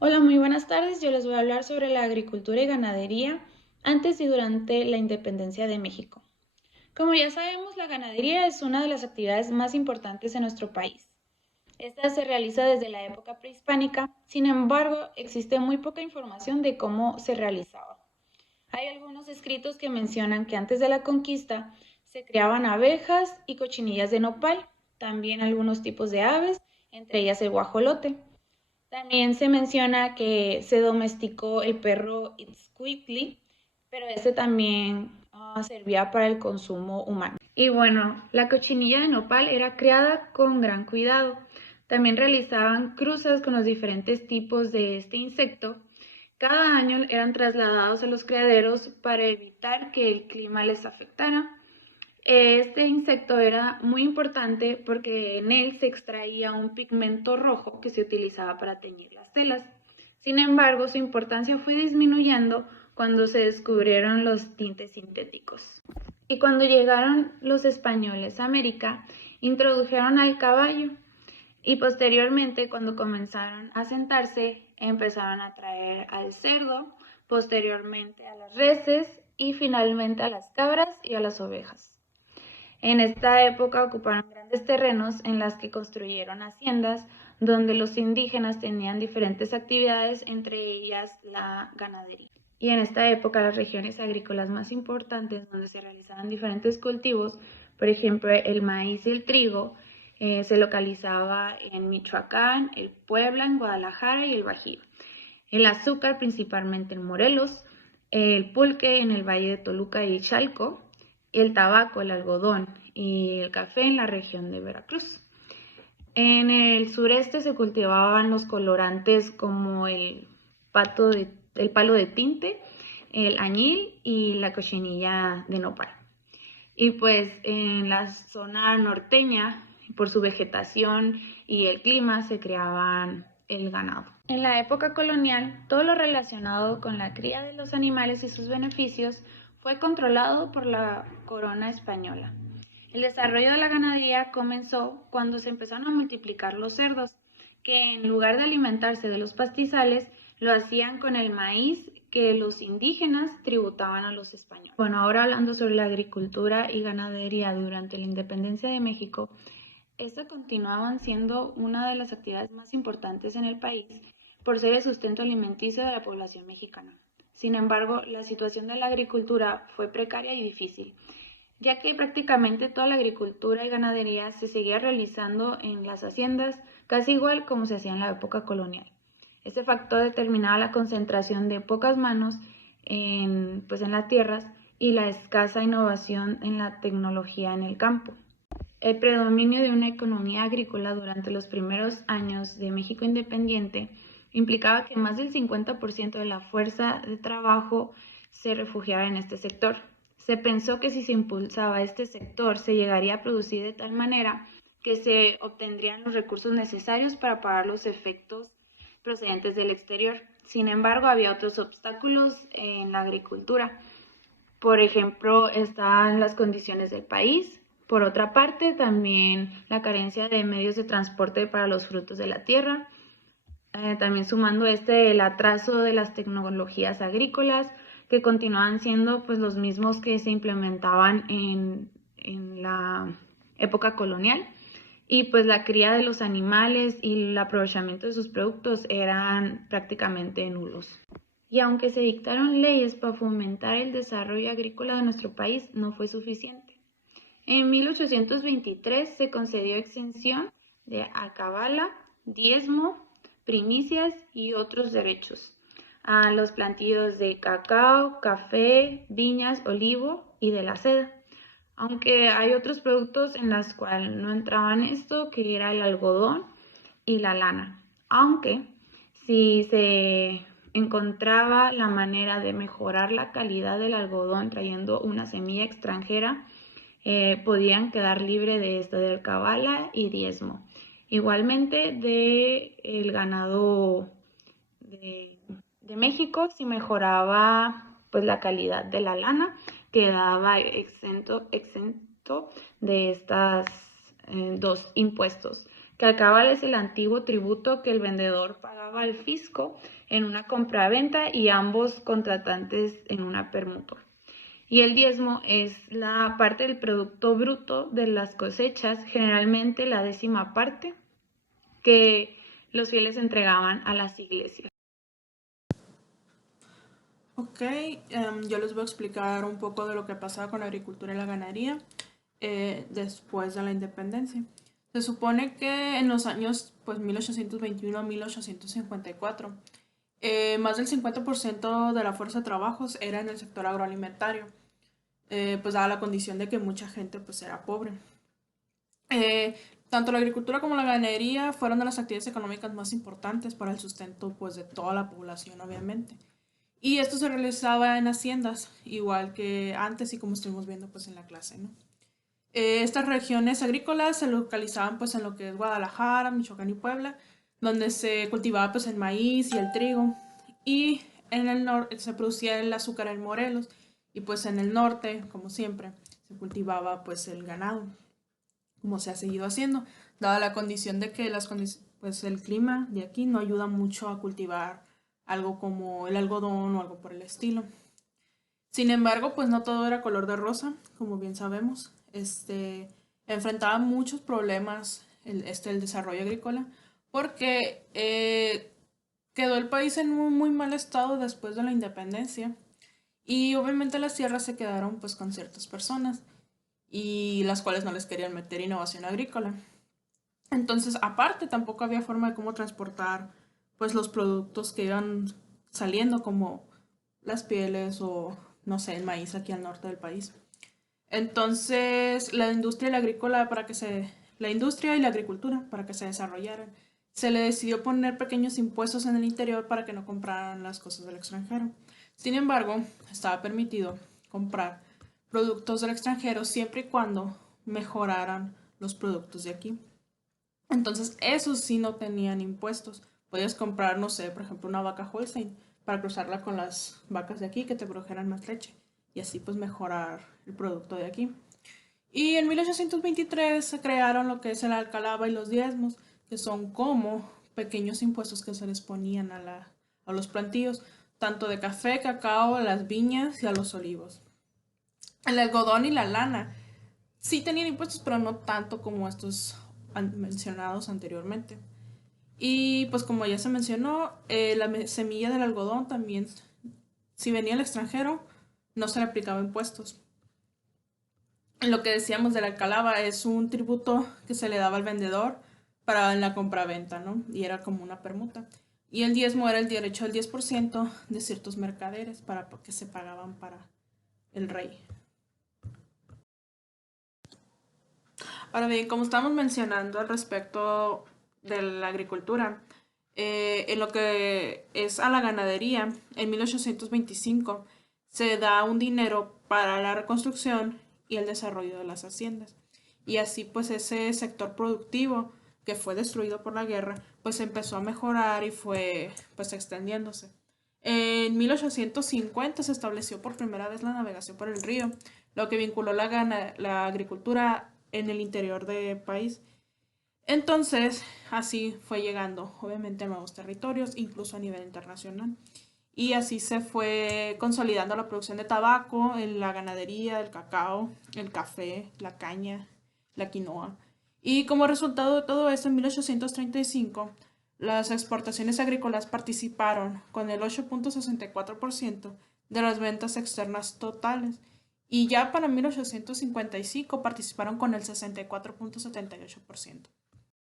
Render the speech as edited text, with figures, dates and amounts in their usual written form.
Hola, muy buenas tardes. Yo les voy a hablar sobre la agricultura y ganadería antes y durante la independencia de México. Como ya sabemos, la ganadería es una de las actividades más importantes en nuestro país. Esta se realiza desde la época prehispánica, sin embargo, existe muy poca información de cómo se realizaba. Hay algunos escritos que mencionan que antes de la conquista se criaban abejas y cochinillas de nopal, también algunos tipos de aves, entre ellas el guajolote. También se menciona que se domesticó el perro Itzcuintli, pero este también servía para el consumo humano. Y bueno, la cochinilla de nopal era criada con gran cuidado. También realizaban cruzas con los diferentes tipos de este insecto. Cada año eran trasladados a los criaderos para evitar que el clima les afectara. Este insecto era muy importante porque en él se extraía un pigmento rojo que se utilizaba para teñir las telas. Sin embargo, su importancia fue disminuyendo cuando se descubrieron los tintes sintéticos. Y cuando llegaron los españoles a América, introdujeron al caballo y posteriormente, cuando comenzaron a sentarse, empezaron a traer al cerdo, posteriormente a las reses y finalmente a las cabras y a las ovejas. En esta época ocuparon grandes terrenos en las que construyeron haciendas donde los indígenas tenían diferentes actividades, entre ellas la ganadería. Y en esta época las regiones agrícolas más importantes donde se realizaban diferentes cultivos, por ejemplo el maíz y el trigo, se localizaba en Michoacán, el Puebla, en Guadalajara y el Bajío. El azúcar principalmente en Morelos, el pulque en el Valle de Toluca y Chalco, el tabaco, el algodón y el café en la región de Veracruz. En el sureste se cultivaban los colorantes como el palo de tinte, el añil y la cochinilla de nopal. Y pues en la zona norteña, por su vegetación y el clima, se criaban el ganado. En la época colonial, todo lo relacionado con la cría de los animales y sus beneficios fue controlado por la corona española. El desarrollo de la ganadería comenzó cuando se empezaron a multiplicar los cerdos, que en lugar de alimentarse de los pastizales, lo hacían con el maíz que los indígenas tributaban a los españoles. Bueno, ahora hablando sobre la agricultura y ganadería durante la independencia de México, estas continuaban siendo una de las actividades más importantes en el país por ser el sustento alimenticio de la población mexicana. Sin embargo, la situación de la agricultura fue precaria y difícil, ya que prácticamente toda la agricultura y ganadería se seguía realizando en las haciendas, casi igual como se hacía en la época colonial. Este factor determinaba la concentración de pocas manos en las tierras y la escasa innovación en la tecnología en el campo. El predominio de una economía agrícola durante los primeros años de México independiente implicaba que más del 50% de la fuerza de trabajo se refugiaba en este sector. Se pensó que si se impulsaba este sector se llegaría a producir de tal manera que se obtendrían los recursos necesarios para pagar los efectos procedentes del exterior. Sin embargo, había otros obstáculos en la agricultura. Por ejemplo, están las condiciones del país. Por otra parte, también la carencia de medios de transporte para los frutos de la tierra. También sumando el atraso de las tecnologías agrícolas, que continuaban siendo pues los mismos que se implementaban en la época colonial. Y pues la cría de los animales y el aprovechamiento de sus productos eran prácticamente nulos. Y aunque se dictaron leyes para fomentar el desarrollo agrícola de nuestro país, no fue suficiente. En 1823 se concedió exención de alcabala, diezmo, primicias y otros derechos a los plantíos de cacao, café, viñas, olivo y de la seda. Aunque hay otros productos en los cuales no entraban esto, que era el algodón y la lana. Aunque si se encontraba la manera de mejorar la calidad del algodón trayendo una semilla extranjera, podían quedar libre de esto del cabala y diezmo. Igualmente del ganado de México, si mejoraba pues la calidad de la lana, quedaba exento de estas dos impuestos, que el cabal es el antiguo tributo que el vendedor pagaba al fisco en una compraventa y ambos contratantes en una permuta. Y el diezmo es la parte del producto bruto de las cosechas, generalmente la 10ª parte, que los fieles entregaban a las iglesias. Ok, yo les voy a explicar un poco de lo que pasaba con la agricultura y la ganadería después de la independencia. Se supone que en los años pues, 1821 a 1854, más del 50% de la fuerza de trabajos era en el sector agroalimentario, pues dada la condición de que mucha gente pues era pobre. Eh, Tanto la agricultura como la ganadería fueron de las actividades económicas más importantes para el sustento pues, de toda la población, obviamente. Y esto se realizaba en haciendas, igual que antes y como estuvimos viendo pues, en la clase, ¿no? Estas regiones agrícolas se localizaban pues, en lo que es Guadalajara, Michoacán y Puebla, donde se cultivaba pues, el maíz y el trigo. Y en el norte se producía el azúcar en Morelos. Y pues en el norte, como siempre, se cultivaba pues el ganado, como se ha seguido haciendo, dada la condición de que pues el clima de aquí no ayuda mucho a cultivar algo como el algodón o algo por el estilo. Sin embargo, pues no todo era color de rosa, como bien sabemos. Enfrentaba muchos problemas el desarrollo agrícola porque quedó el país en un muy mal estado después de la independencia y obviamente las tierras se quedaron pues con ciertas personas y las cuales no les querían meter innovación agrícola. Entonces, aparte, tampoco había forma de cómo transportar pues los productos que iban saliendo como las pieles o no sé, el maíz aquí al norte del país. Entonces, la industria y la agricultura para que se desarrollaran, se le decidió poner pequeños impuestos en el interior para que no compraran las cosas del extranjero. Sin embargo, estaba permitido comprar productos del extranjero siempre y cuando mejoraran los productos de aquí. Entonces, esos sí no tenían impuestos. Podías comprar, no sé, por ejemplo, una vaca Holstein para cruzarla con las vacas de aquí que te produjeran más leche y así pues mejorar el producto de aquí. Y en 1823 se crearon lo que es el alcalaba y los diezmos, que son como pequeños impuestos que se les ponían a los plantíos, tanto de café, cacao, las viñas y a los olivos. El algodón y la lana sí tenían impuestos, pero no tanto como estos mencionados anteriormente. Y pues como ya se mencionó, la semilla del algodón también, si venía al extranjero, no se le aplicaba impuestos. Lo que decíamos de la alcalaba es un tributo que se le daba al vendedor para la compraventa, ¿no? Y era como una permuta. Y el diezmo era el derecho al 10% de ciertos mercaderes para que se pagaban para el rey. Ahora bien, como estamos mencionando al respecto de la agricultura, en lo que es a la ganadería, en 1825 se da un dinero para la reconstrucción y el desarrollo de las haciendas. Y así pues ese sector productivo que fue destruido por la guerra, pues empezó a mejorar y fue pues extendiéndose. En 1850 se estableció por primera vez la navegación por el río, lo que vinculó la agricultura en el interior del país. Entonces, así fue llegando, obviamente, a nuevos territorios, incluso a nivel internacional. Y así se fue consolidando la producción de tabaco, la ganadería, el cacao, el café, la caña, la quinoa. Y como resultado de todo esto, en 1835, las exportaciones agrícolas participaron con el 8.64% de las ventas externas totales. Y ya para 1855 participaron con el 64.78%.